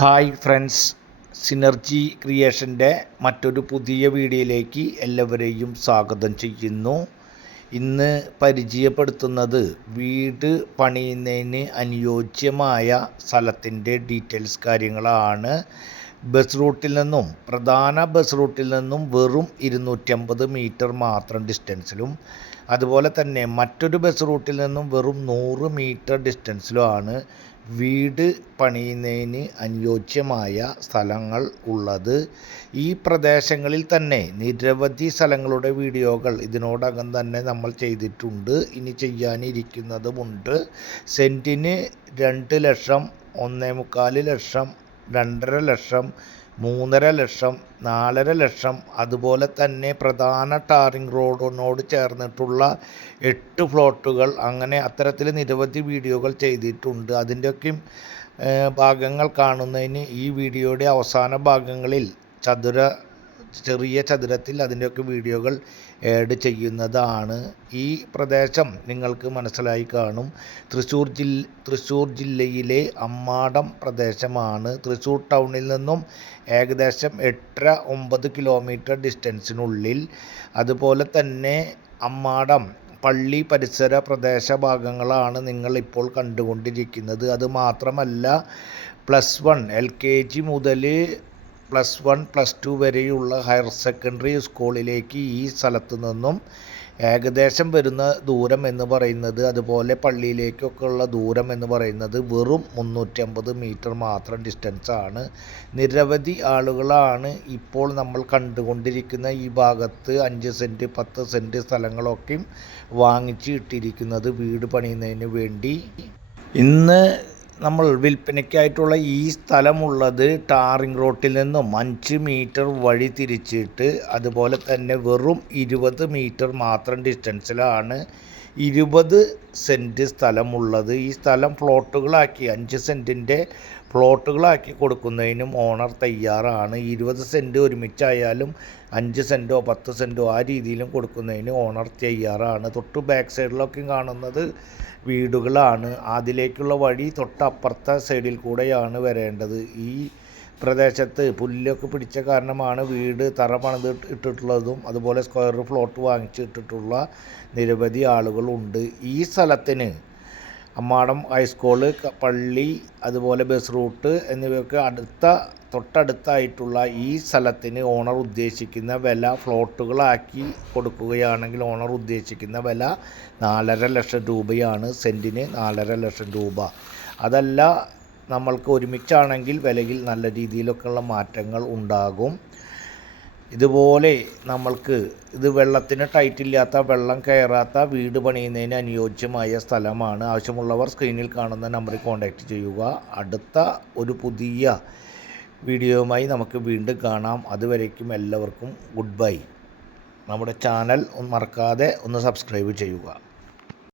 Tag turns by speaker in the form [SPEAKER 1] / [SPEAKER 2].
[SPEAKER 1] Hi friends synergy ക്രിയേഷന്റെ മറ്റൊരു പുതിയ വീഡിയോയിലേക്ക് എല്ലാവരെയും സ്വാഗതം ചെയ്യുന്നു. ഇന്ന് പരിചയപ്പെടുത്തുന്നത് വീട് പണിയുന്നതിന് അനുയോജ്യമായ സ്ഥലത്തിന്റെ ഡീറ്റെയിൽസ് കാര്യങ്ങളാണ്. ബസ് റൂട്ടിൽ നിന്നും പ്രധാന ബസ് റൂട്ടിൽ നിന്നും വെറും ഇരുന്നൂറ്റമ്പത് മീറ്റർ മാത്രം ഡിസ്റ്റൻസിലും അതുപോലെ തന്നെ മറ്റൊരു ബസ് റൂട്ടിൽ നിന്നും വെറും നൂറ് മീറ്റർ ഡിസ്റ്റൻസിലുമാണ് വീട് പണിയുന്നതിന് അനുയോജ്യമായ സ്ഥലങ്ങൾ ഉള്ളത്. ഈ പ്രദേശങ്ങളിൽ തന്നെ നിരവധി സ്ഥലങ്ങളുടെ വീഡിയോകൾ ഇതിനോടകം തന്നെ നമ്മൾ ചെയ്തിട്ടുണ്ട്. ഇനി ചെയ്യാനിരിക്കുന്നതുമുണ്ട്. സെന്റിന് രണ്ട് ലക്ഷം ഒന്നേ മുക്കാൽ ലക്ഷം രണ്ടര ലക്ഷം മൂന്നര ലക്ഷം നാലര ലക്ഷം അതുപോലെ തന്നെ പ്രധാന ടാറിംഗ് റോഡിനോട് ചേർന്നിട്ടുള്ള എട്ട് ഫ്ലോട്ടുകൾ അങ്ങനെ അത്തരത്തിൽ നിരവധി വീഡിയോകൾ ചെയ്തിട്ടുണ്ട്. അതിന്റെയൊക്കെയും ഭാഗങ്ങൾ കാണുന്നതിന് ഈ വീഡിയോയുടെ അവസാന ഭാഗങ്ങളിൽ ചതുര ചെറിയ ചതുരത്തിൽ അതിന്റെയൊക്കെ വീഡിയോകൾ ആഡ് ചെയ്യുന്നതാണ്. ഈ പ്രദേശം നിങ്ങൾക്ക് മനസ്സിലായി കാണും. തൃശ്ശൂർ ജില്ല തൃശ്ശൂർ ജില്ലയിലെ അമ്മാടം പ്രദേശമാണ്. തൃശ്ശൂർ ടൗണിൽ നിന്നും ഏകദേശം എട്ടര ഒമ്പത് കിലോമീറ്റർ ഡിസ്റ്റൻസിനുള്ളിൽ. അതുപോലെ തന്നെ അമ്മാടം പള്ളി പരിസര പ്രദേശ ഭാഗങ്ങളാണ് നിങ്ങൾ ഇപ്പോൾ കണ്ടുകൊണ്ടിരിക്കുന്നത്. അത് മാത്രമല്ല plus one L K G മുതൽ പ്ലസ് വൺ പ്ലസ് ടു വരെയുള്ള ഹയർ സെക്കൻഡറി സ്കൂളിലേക്ക് ഈ സ്ഥലത്തു നിന്നും ഏകദേശം വരുന്ന ദൂരം എന്ന് പറയുന്നത് അതുപോലെ പള്ളിയിലേക്കൊക്കെ ഉള്ള ദൂരം എന്ന് പറയുന്നത് വെറും മുന്നൂറ്റമ്പത് മീറ്റർ മാത്രം ഡിസ്റ്റൻസ് ആണ്. നിരവധി ആളുകളാണ് ഇപ്പോൾ നമ്മൾ കണ്ടുകൊണ്ടിരിക്കുന്ന ഈ ഭാഗത്ത് അഞ്ച് സെന്റ് പത്ത് സെന്റ് സ്ഥലങ്ങളൊക്കെയും വാങ്ങിച്ച് ഇട്ടിരിക്കുന്നത് വീട് പണിയുന്നതിന് വേണ്ടി. ഇന്ന് നമ്മൾ വിൽപ്പനയ്ക്കായിട്ടുള്ള ഈ സ്ഥലമുള്ളത് ടാറിംഗ് റോട്ടിൽ നിന്നും അഞ്ച് മീറ്റർ വഴി തിരിച്ചിട്ട് അതുപോലെ തന്നെ വെറും ഇരുപത് മീറ്റർ മാത്രം ഡിസ്റ്റൻസിലാണ് ഇരുപത് സെന്റ് സ്ഥലമുള്ളത്. ഈ സ്ഥലം പ്ലോട്ടുകളാക്കി അഞ്ച് സെന്റിന്റെ പ്ലോട്ടുകളാക്കി കൊടുക്കുന്നതിനും ഓണർ തയ്യാറാണ്. ഇരുപത് സെന്റ് ഒരുമിച്ചായാലും അഞ്ച് സെന്റോ പത്ത് സെന്റോ ആ രീതിയിലും കൊടുക്കുന്നതിന് ഓണർ തയ്യാറാണ്. തൊട്ട് ബാക്ക് സൈഡിലൊക്കെ കാണുന്നത് വീടുകളാണ്. അതിലേക്കുള്ള വഴി തൊട്ടപ്പുറത്തെ സൈഡിൽ കൂടെയാണ് വരേണ്ടത്. ഈ പ്രദേശത്ത് പുല്ലൊക്കെ പിടിച്ച കാരണമാണ് വീട് തറ പണിത് ഇട്ടിട്ടുള്ളതും അതുപോലെ സ്ക്വയർ ഫ്ലോട്ട് വാങ്ങിച്ചിട്ടിട്ടുള്ള നിരവധി ആളുകളുണ്ട് ഈ സ്ഥലത്തിന് അമ്മാടം ഹൈസ്കൂൾ പള്ളി അതുപോലെ ബസ് റൂട്ട് എന്നിവയൊക്കെ അടുത്ത തൊട്ടടുത്തായിട്ടുള്ള ഈ സ്ഥലത്തിന് ഓണർ ഉദ്ദേശിക്കുന്ന വില ഫ്ലോട്ടുകളാക്കി കൊടുക്കുകയാണെങ്കിൽ ഓണർ ഉദ്ദേശിക്കുന്ന വില നാലര ലക്ഷം രൂപയാണ് സെന്റിന് നാലര ലക്ഷം രൂപ. അതല്ല നമ്മൾക്ക് ഒരുമിച്ചാണെങ്കിൽ വിലയിൽ നല്ല രീതിയിലൊക്കെയുള്ള മാറ്റങ്ങൾ ഉണ്ടാകും. ഇതുപോലെ നമ്മൾക്ക് ഇത് വെള്ളത്തിന് ടൈറ്റില്ലാത്ത വെള്ളം കയറാത്ത വീട് പണിയുന്നതിന് അനുയോജ്യമായ സ്ഥലമാണ്. ആവശ്യമുള്ളവർ സ്ക്രീനിൽ കാണുന്ന നമ്പറിൽ കോൺടാക്റ്റ് ചെയ്യുക. അടുത്ത ഒരു പുതിയ വീഡിയോയുമായി നമുക്ക് വീണ്ടും കാണാം. അതുവരേക്കും എല്ലാവർക്കും ഗുഡ് ബൈ. നമ്മുടെ ചാനൽ മറക്കാതെ ഒന്ന് സബ്സ്ക്രൈബ് ചെയ്യുക.